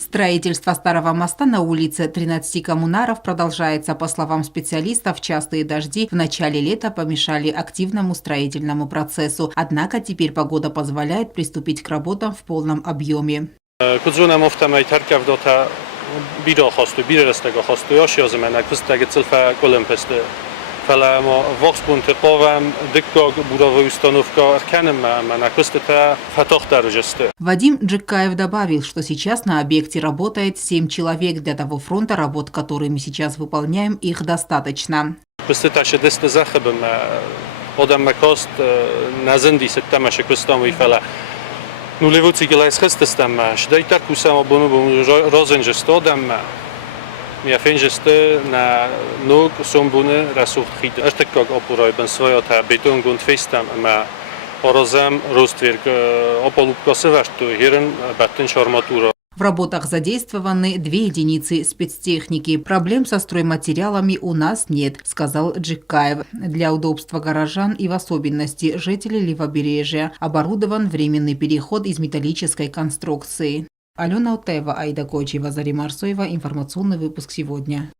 Строительство старого моста на улице 13 коммунаров продолжается. По словам специалистов, частые дожди в начале лета помешали активному строительному процессу. Однако теперь погода позволяет приступить к работам в полном объеме. Вадим Джикаев добавил, что сейчас на объекте работает 7 человек. Для того фронта работ, которые мы сейчас выполняем, их достаточно. Mi affingeste na nog sombune rasucht hit ashtekog oporoj ben svojota betongun tvistam ma orozam rostvirk opolupka sevashtu hirn batten шарматура. В работах задействованы 2 единицы спецтехники. Проблем со стройматериалами у нас нет, сказал Джикаев. Для удобства горожан и в особенности жителей Левобережья оборудован временный переход из металлической конструкции. Алена Утева, Аида Кочева, Зарима Арсоева. Информационный выпуск сегодня.